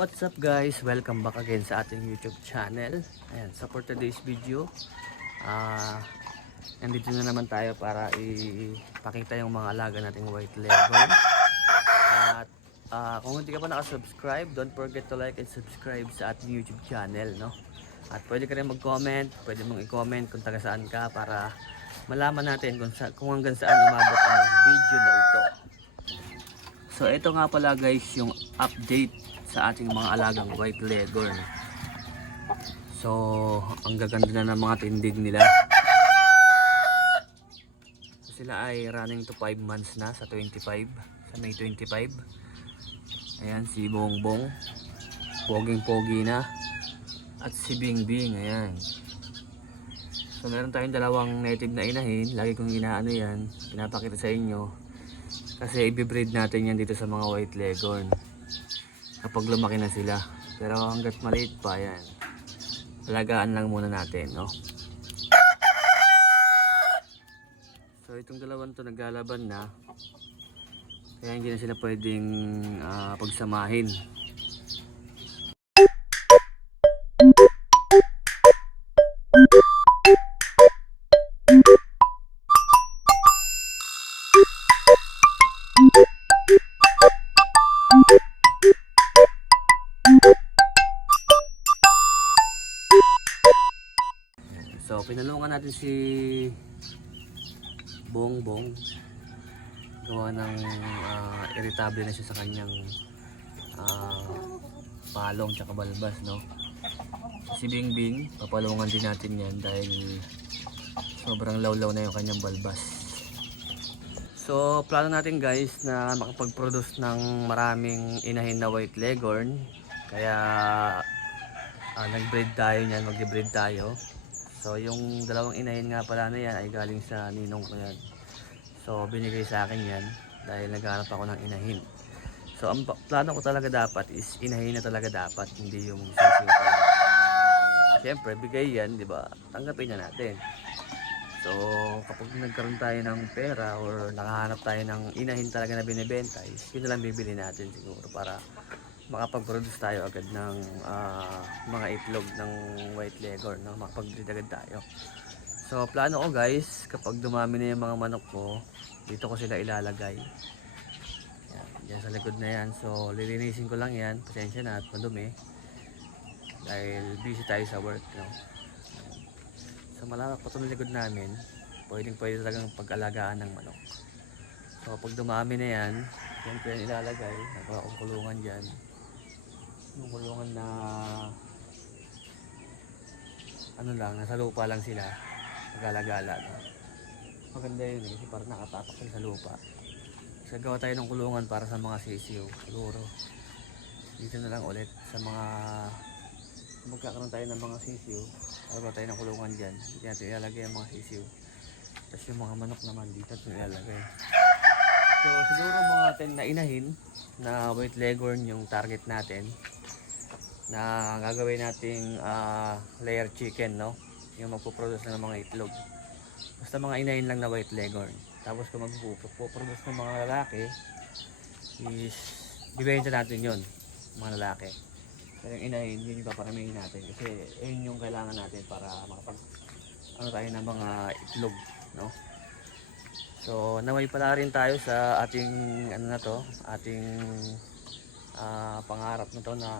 What's up guys? Welcome back again sa ating YouTube channel. Ayan, so for today's video, nandito na naman tayo para ipakita yung mga alaga nating white leghorn. At kung hindi ka pa nakasubscribe, don't forget to like and subscribe sa ating YouTube channel, no? At pwede ka rin mag-comment, pwede mong i-comment kung taga saan ka para malaman natin kung hanggang saan umabot ang video na ito. So ito nga pala guys yung update sa ating mga alagang white leghorn. So ang gaganda na ng mga tindig nila. So, sila ay running to 5 months na sa 25, sa May 25. Ayan si Bongbong, poging pogi na. At si Bingbing, ayan. So meron tayong dalawang native na inahin. Lagi kong inaano yan, pinapakita sa inyo. Kasi i-breed natin yan dito sa mga white leghorn kapag lumaki na sila. Pero hanggat maliit pa yan, alagaan lang muna natin, no? So itong dalawang to naglalaban na, kaya hindi na sila pwedeng pagsamahin. So pinalungan natin si Bongbong, gawa ng irritable na siya sa kanyang palong tsaka balbas, no? Si Bingbing, papalungan din natin yan dahil sobrang lawlaw na yung kanyang balbas. So plano natin guys na makapag-produce ng maraming inahin na white leghorn, kaya nag-breed tayo niyan, mag-breed tayo. So yung dalawang inahin nga pala na yan ay galing sa ninong ko yan. So binigay sa akin yan dahil naghanap ako ng inahin. So ang plano ko talaga dapat is inahin na talaga dapat, hindi yung sisiyo talaga. Siyempre bigay yan, di ba? Tanggapin na natin. So kapag nagkaroon tayo ng pera or nakahanap tayo ng inahin talaga na binibenta, is yun na lang bibili natin siguro para makapag-produce tayo agad ng mga itlog ng white leghorn, no? Makapag-breed agad tayo. So plano ko guys, kapag dumami na yung mga manok ko, dito ko sila ilalagay. Yan, dyan sa likod na yan. So lilinisin ko lang yan, pasensya na at madumi dahil busy tayo sa work, no? So malawak pa itong likod namin, pwede talagang pag-alagaan ng manok. So pag dumami na yan, siyempre yan ilalagay, nagawa kong kulungan dyan. Yung kulungan na ano lang, nasa lupa lang sila, nagala-gala, no? Maganda yun kasi parang nakatapak sila sa lupa. So gawa tayo ng kulungan para sa mga sisiyo siguro. Dito na lang ulit sa mga magkakaroon tayo ng mga sisiyo, gawa tayo ng kulungan dyan, dito natin ilalagay ang mga sisiyo. Tapos yung mga manok naman dito natin ilalagay. So siguro mga 10 na inahin na white leghorn yung target natin na gagawin nating layer chicken, no? Yung magpo-produce na ng mga itlog. Basta mga inahin lang na white leghorn. Tapos kung magpo-produce ng mga lalaki is bibenta natin yon, mga lalaki. Pero yung inahin, hindi pa paramihin natin kasi yun yung kailangan natin para makapag tayo ng mga itlog, no? So naway pala rin tayo sa ating ating pangarap na to na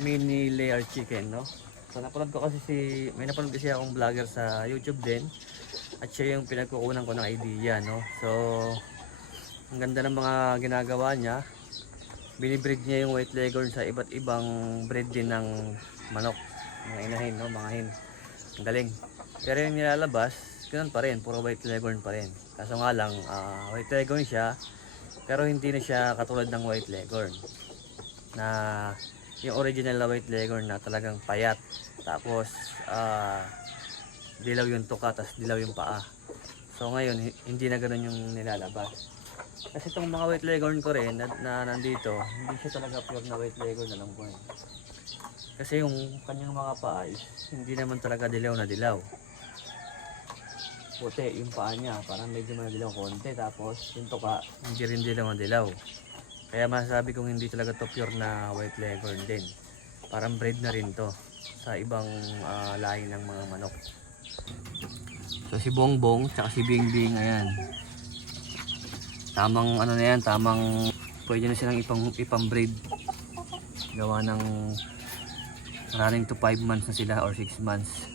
mini layer chicken, no? So napanood ko kasi may napanood kasi akong vlogger sa YouTube din at siya yung pinagkukunan ko ng idea, no? So ang ganda ng mga ginagawa niya. Binibreed niya yung white leghorn sa iba't ibang breed din ng manok, mga inahin, no? Mga hin. Ang galing. Pero yung nilalabas, ganoon pa rin, puro white leghorn pa rin. Kaso nga lang, white leghorn siya, pero hindi na siya katulad ng white leghorn na yung original na white leghorn na talagang payat, tapos dilaw yung tuka, tapos dilaw yung paa. So ngayon hindi na ganoon yung nilalabas. Kasi itong mga white leghorn ko rin na nandito, hindi siya talaga pure na white leghorn, alam ko yun. Kasi yung kanyang mga paa hindi naman talaga dilaw na dilaw. Puti yung paa niya, parang medyo madilaw konti, tapos yung tuka hindi rin dilaw na dilaw. Kaya masasabi kong hindi talaga to pure na white leghorn din. Parang breed na rin to sa ibang lahi ng mga manok. So si Bongbong tsaka si Bingbing, ayan. Tamang ano na yan, tamang pwede na silang ipang-breed. Gawa ng running to 5 months na sila or 6 months.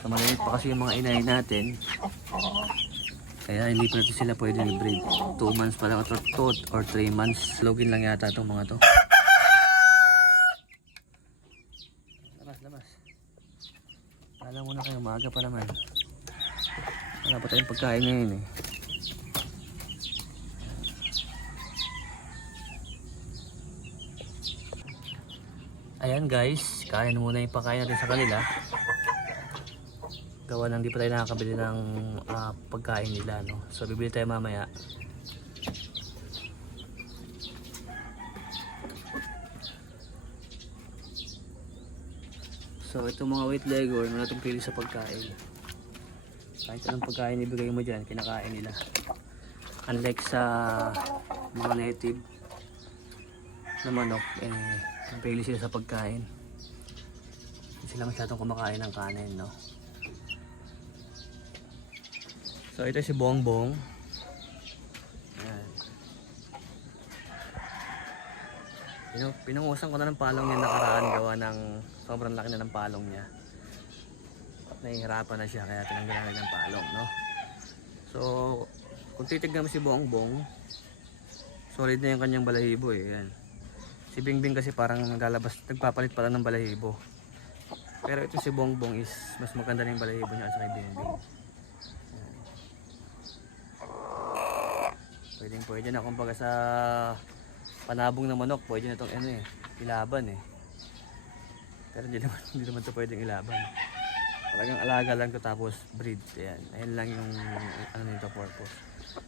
So maliit pa kasi yung mga inay natin. Kaya hindi pa sila pwede i-breed. 2 months pa lang or 2 or 3 months. Login lang yata itong mga to. Labas. Alam mo na kayo, maaga pa naman. Wala pa tayong pagkain ngayon eh. Ayan guys, kain muna yung pagkain natin sa kanila. Gawa nang di pa tayo nakakabili ng pagkain nila, no? So bibili tayo mamaya. So itong mga white leghorn, wala itong pili sa pagkain. Kahit anong pagkain ibigay mo dyan, kinakain nila. Unlike sa mga native na manok, pili sila sa pagkain. Hindi sila masyadong kumakain ng kanin, no? So ito si Bongbong. Ayan. Pinungusan ko na ng palong niya nakaraan, gawa ng sobrang laki na ng palong niya. Nahihirapan na siya kaya tinanggalan ng palong, no? So kung titignan mo si Bongbong, solid na yung kanyang balahibo eh. Ayan. Si Bingbing kasi parang nagpapalit pala ng balahibo. Pero ito si Bongbong is mas maganda na yung balahibo niya sa kay Bingbing. Pwede na kumbaga sa panabong na manok, pwede na itong ilaban eh. Pero hindi naman ito pwedeng ilaban. Talagang alaga lang ito tapos breed. Ayan lang yung nito purpose.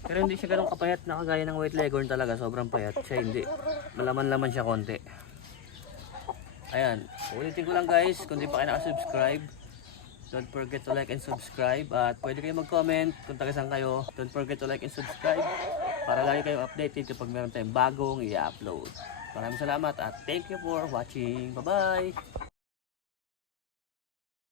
Pero hindi siya ganun kapayat na kagaya ng white leghorn talaga, sobrang payat. Siya hindi. Malaman-laman siya konti. Ayan, ulitin ko lang guys, kung di pa kayo nakasubscribe, don't forget to like and subscribe. At pwede kayo mag-comment kung taga-saan kayo. Don't forget to like and subscribe para lagi kayong updated kapag meron tayong bagong i-upload. Maraming salamat at thank you for watching. Bye-bye!